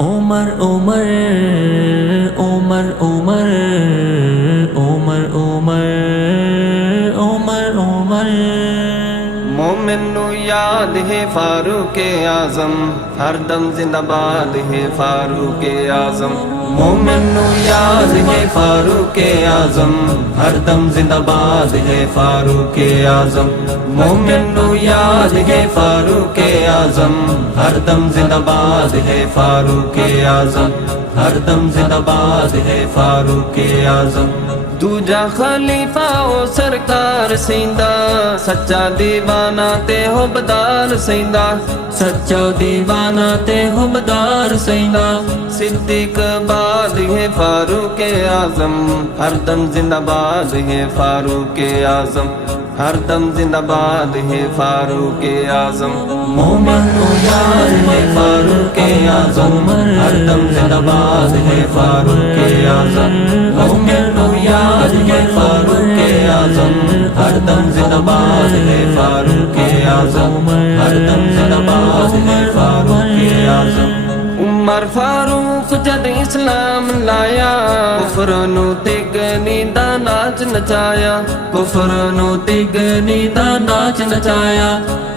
عمر عمر عمر عمر عمر عمر عمر عمر مومن نو یاد ہے فاروق اعظم، ہر دم زندہ باد ہے فاروق اعظم۔ مومن نو یاد ہے فاروق اعظم، ہر دم زندہ باد ہے فاروق اعظم۔ مومن نو یاد ہے فاروق اعظم، ہر دم زندہ باد ہے فاروق اعظم، ہر دم زندہ باد ہے فاروق اعظم۔ دوجا خلیفہ او سرکار سیندا، سچا دیوانہ تے حبدار سیندا، سچا دیوانہ تے حبدار سیندا۔ صدیق باد ہے فاروق اعظم، ہر دم زندہ باد ہے فاروق اعظم، ہر دم زندہ باد ہے فاروق اعظم۔ مومن نو یاد ہے فاروق اعظم، ہر دم زندہ باد ہے فاروق اعظم۔ مومن نو یاد ہے فاروق اعظم، ہر دم زندہ باد ہے فاروق اعظم، ہر دم زندہ باد ہے فاروق اعظم۔ عمر فاروق جد اسلام لایا، کفر نو تگنی دا ناچ نچایا، کفر نو تگنی دا ناچ نچایا۔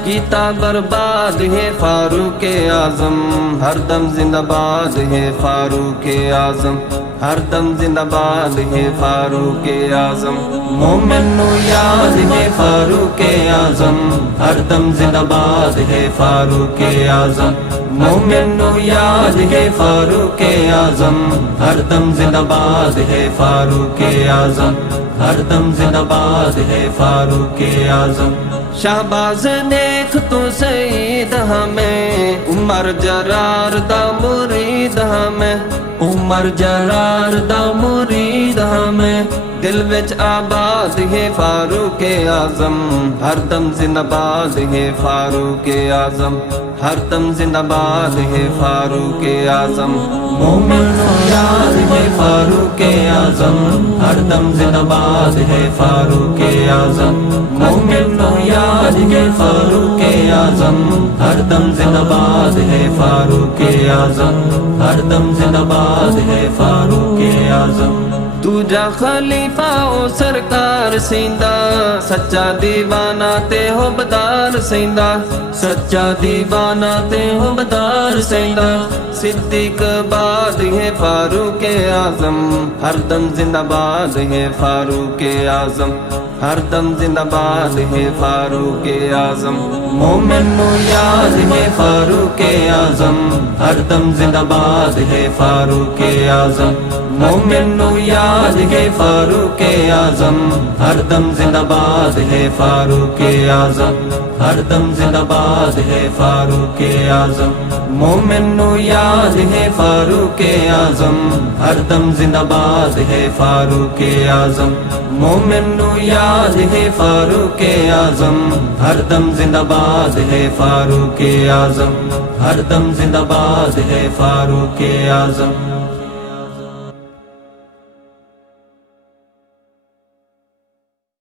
کیتا برباد ہے فاروق اعظم، ہر دم زندہ باد ہے فاروق اعظم، ہر دم زندہ باد ہے فاروق اعظم۔ مومن نو یاد ہے فاروق اعظم، ہر دم زندہ باد ہے فاروق اعظم۔ مومن نو یاد ہے فاروق اعظم، ہر دم زندہ باد ہے فاروق اعظم، ہر دم زندہ باد ہے فاروق اعظم۔ شہباز نیک تو سعید ہمیں، عمر جرار دا مرید ہمیں، عمر جرار دا مرید ہمیں۔ دل وچ آباد ہے فاروق اعظم، ہر دم زندہ باد ہے فاروق اعظم، ہر دم زندہ باد ہے فاروق اعظم۔ مومن نو یاد ہے فاروق اعظم، ہر دم زندہ باد ہے فاروق اعظم۔ مومن نو یاد ہے فاروق اعظم، ہر دم زندہ باد ہے فاروق اعظم، ہر دم زندہ باد ہے فاروق اعظم۔ دوجا خلیفہ او سرکار سیندا، سچا دیوانہ تے حبدار سیندا، سچا دیوانہ تے حبدار سیندا۔ صدیق باد ہے فاروق اعظم، ہر دم زندہ باد ہے فاروق اعظم، ہر دم زندہ باد ہے فاروق اعظم۔ مومن نو یاد ہے فاروق اعظم، ہر دم زندہ باد ہے فاروق اعظم۔ مومن نو یاد ہے فاروق اعظم، ہر دم زندہ باد ہے فاروق اعظم، ہر دم زندہ باد ہے فاروق اعظم۔ مومن نو یاد ہے فاروق اعظم، ہر دم زندہ باد ہے فاروق اعظم۔ مومن نو یاد ہے فاروق اعظم، ہر دم زندہ باد ہے فاروق اعظم، ہر دم زندہ باد ہے فاروق اعظم۔